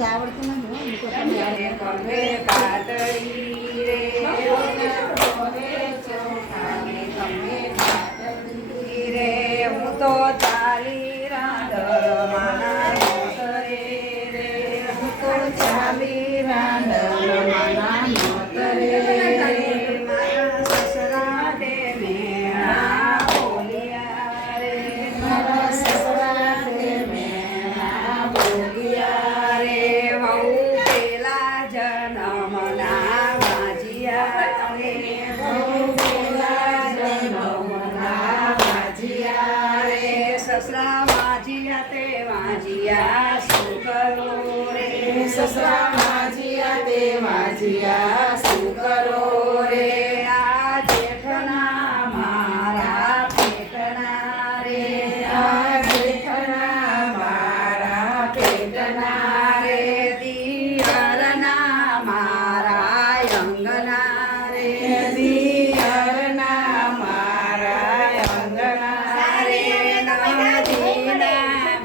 જ આવડતું નથી ને પાતળી રે હું તો ચાલી રાંડ માના રે. હું તો ચાલી રાંડ સસરા માજિયા તે માજિયા શું કરો રે સસરા માજિયા તે માજિયા શું કરો રે આ જેઠના મારા પેટના રે આ જેઠના મારા પેટના મારા ધીના